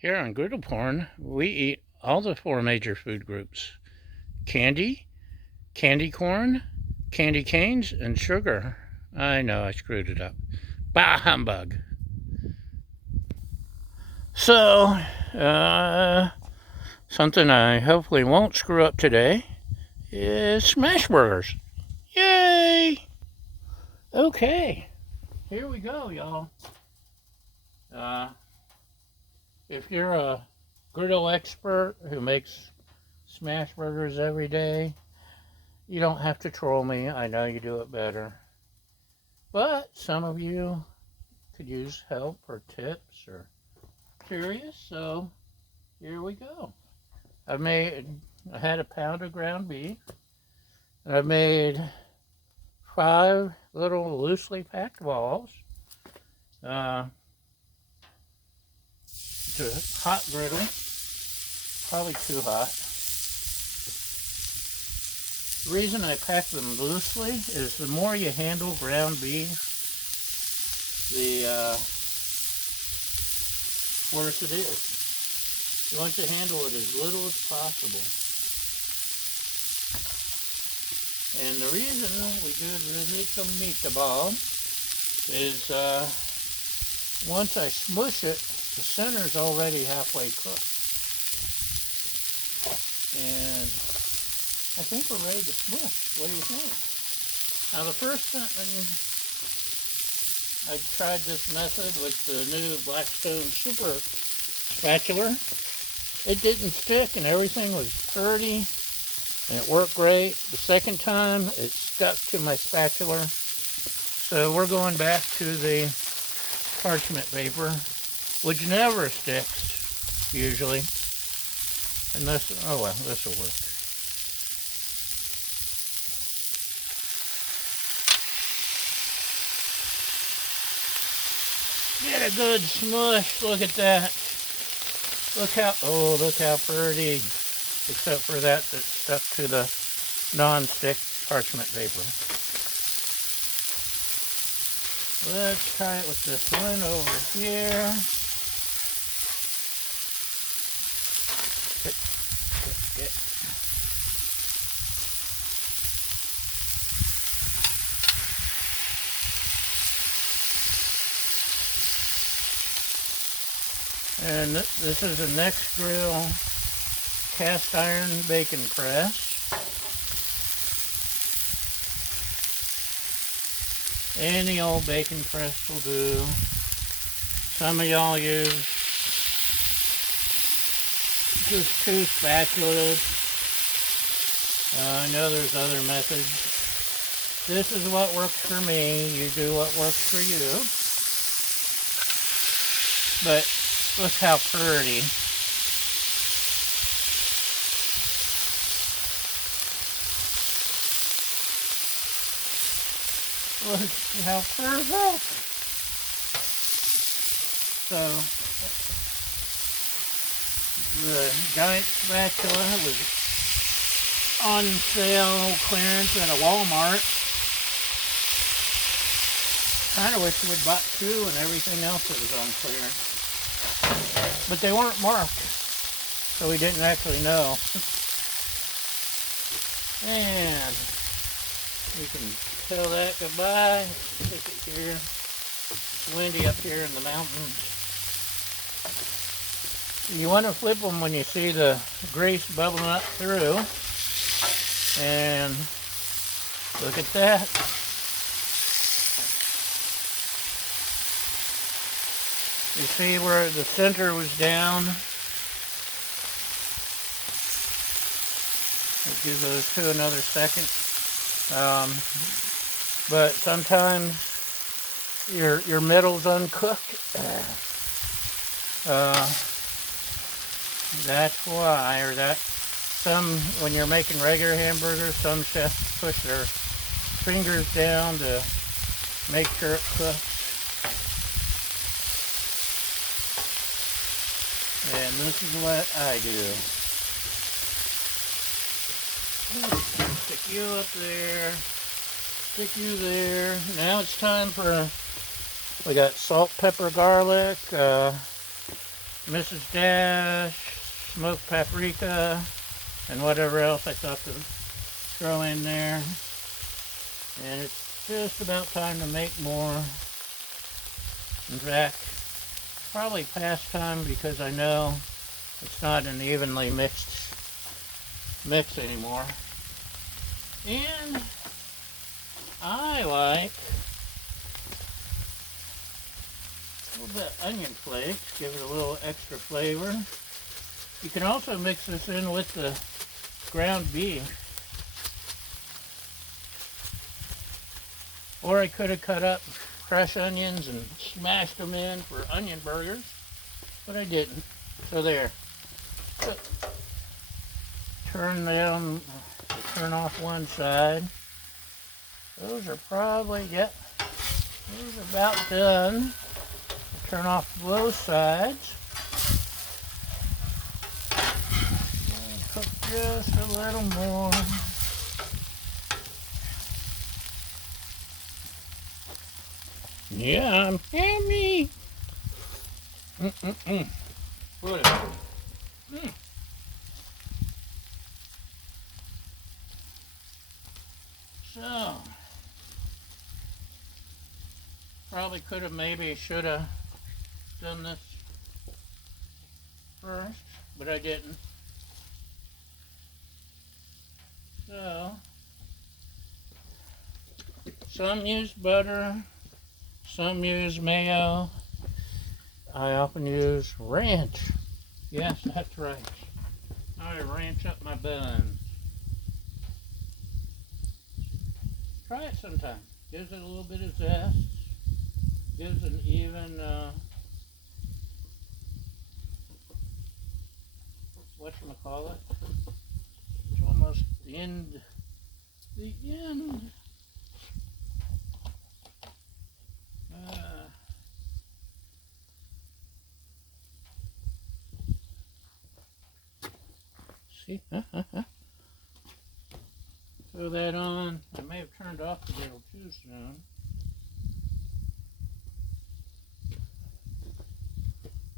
Here on Griddle Porn, we eat all the four major food groups: candy, candy corn, candy canes, and sugar. I know I screwed it up. Bah humbug. So, something I hopefully won't screw up today is smash burgers. Yay! Okay, here we go, y'all. If you're a griddle expert who makes smash burgers every day, you don't have to troll me. I know you do it better. But some of you could use help or tips or curious, so here we go. I had a pound of ground beef, and I made 5 little loosely packed balls. It's a hot griddle, probably too hot. The reason I pack them loosely is the more you handle ground beef, the worse it is. You want to handle it as little as possible. And the reason we do the meatball is once I smush it, the center's already halfway cooked. And I think we're ready to smush. What do you think? Now the first time I tried this method with the new Blackstone Super Spatula, it didn't stick and everything was sturdy and it worked great. The second time it stuck to my spatula. So we're going back to the parchment paper, which never sticks usually. Unless, oh well, this will work. Get a good smush. Look at that. Look how pretty. Except for that stuck to the non-stick parchment paper. Let's try it with this one over here. Get. And this is a Next Grill cast iron bacon press. Any old bacon press will do. Some of y'all use just 2 spatulas. I know there's other methods. This is what works for me. You do what works for you. But look how pretty. Look how perfect. So the giant spatula was on sale clearance at a Walmart. Kind of wish we'd bought 2 and everything else that was on clearance. But they weren't marked, so we didn't actually know. And we can tell that goodbye. Look at here. It's windy up here in the mountains. You want to flip them when you see the grease bubbling up through. And look at that. You see where the center was down? I'll give those 2 another second. But sometimes your middle's uncooked. That's why, when you're making regular hamburgers, some chefs push their fingers down to make sure it cooks. And this is what I do. Stick you up there. Stick you there. Now it's time for, we got salt, pepper, garlic, Mrs. Dash, smoked paprika, and whatever else I thought to throw in there. And it's just about time to make more. In fact, probably past time because I know it's not an evenly mixed mix anymore. And I like a little bit of onion flakes, give it a little extra flavor. You can also mix this in with the ground beef. Or I could have cut up fresh onions and smashed them in for onion burgers, but I didn't. So there. So, turn off one side. Those are probably, yep, those are about done. Turn off both sides. And cook just a little more. Yum, yummy. Put it. So, probably could have, maybe should have done this first, but I didn't. So, some use butter, some use mayo. I often use ranch. Yes, that's right. I ranch up my buns. Try it sometime. Gives it a little bit of zest. Gives an even, whatchamacallit? It's almost the end. See? Throw that on. I may have turned off the griddle too soon.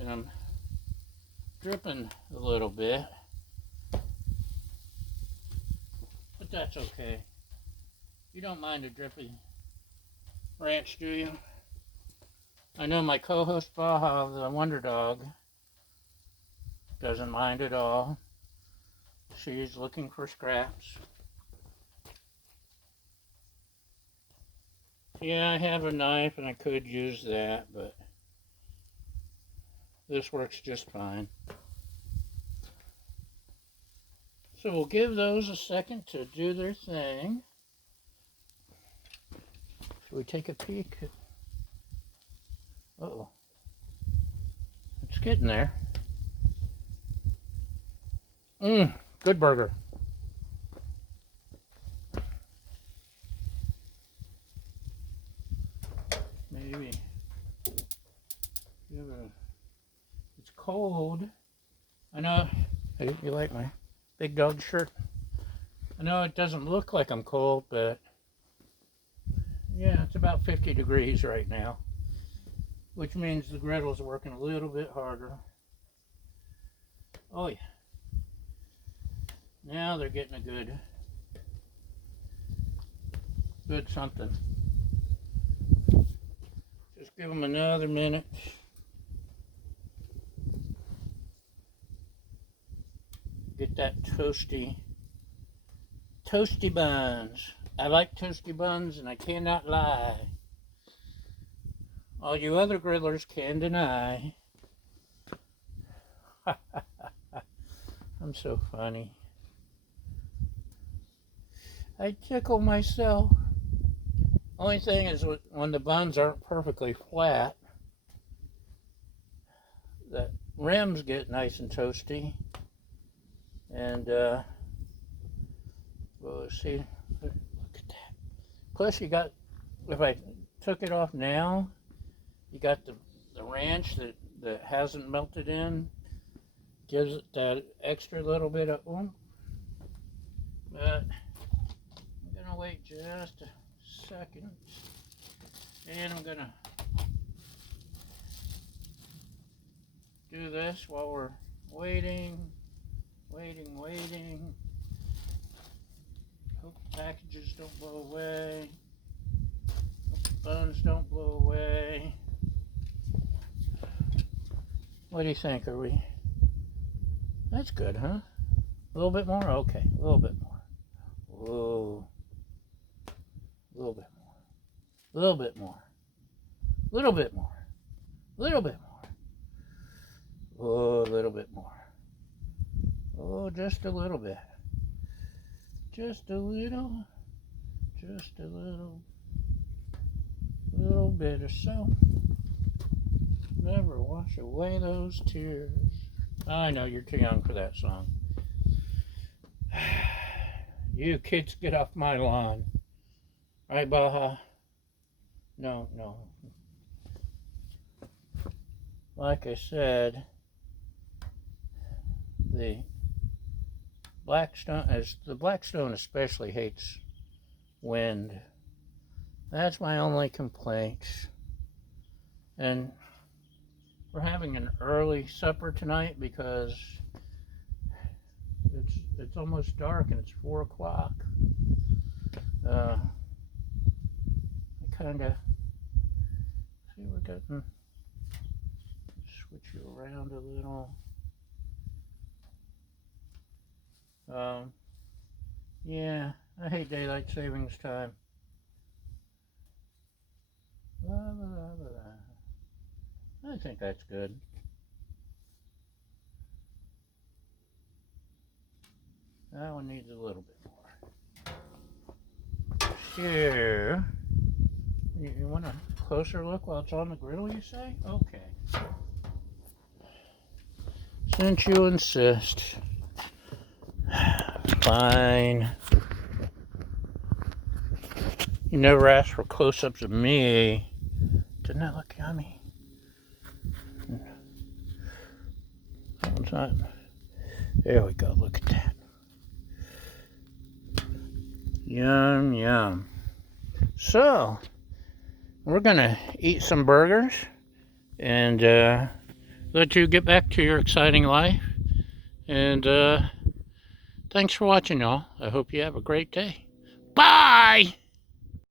And I'm dripping a little bit. But that's okay. You don't mind a drippy ranch, do you? I know my co-host Baja, the Wonder Dog, doesn't mind at all. She's looking for scraps. Yeah, I have a knife and I could use that, but this works just fine. So we'll give those a second to do their thing. Should we take a peek? Uh-oh. It's getting there. Good burger. Maybe. It's cold. I know. Hey, you like my big dog shirt? I know it doesn't look like I'm cold, but yeah, it's about 50 degrees right now, which means the griddle's working a little bit harder. Oh yeah. Now they're getting a good something. Just give them another minute. Get that toasty buns. I like toasty buns and I cannot lie. All you other grillers can deny. I'm so funny. I tickle myself. Only thing is when the buns aren't perfectly flat, the rims get nice and toasty. And well, see, look at that. Plus you got, if I took it off now, you got the ranch that hasn't melted in. Gives it that extra little bit of oomph. But I'm gonna wait just a second, and I'm gonna do this while we're waiting. Hope the packages don't blow away. Hope the bones don't blow away. What do you think? Are we? That's good, huh? A little bit more? Okay, a little bit more. Whoa. A little bit more. A little bit more. A little bit more. A little bit more. Oh, a little bit more. Oh, just a little bit. Just a little. Just a little bit or so. Never wash away those tears. I know you're too young for that song. You kids get off my lawn. Right, Baja? No. Like I said, the Blackstone especially hates wind. That's my only complaint. And we're having an early supper tonight because it's almost dark and it's 4 o'clock. I kind of see we're getting switch you around a little. Yeah, I hate daylight savings time. Blah, blah, blah, blah. I think that's good. That one needs a little bit more. Here. You want a closer look while it's on the griddle, you say? Okay. Since you insist. Fine. You never asked for close-ups of me. Didn't that look yummy? That one's not. There we go. Look at that. Yum, yum. So, we're going to eat some burgers and let you get back to your exciting life. And thanks for watching, y'all. I hope you have a great day. Bye!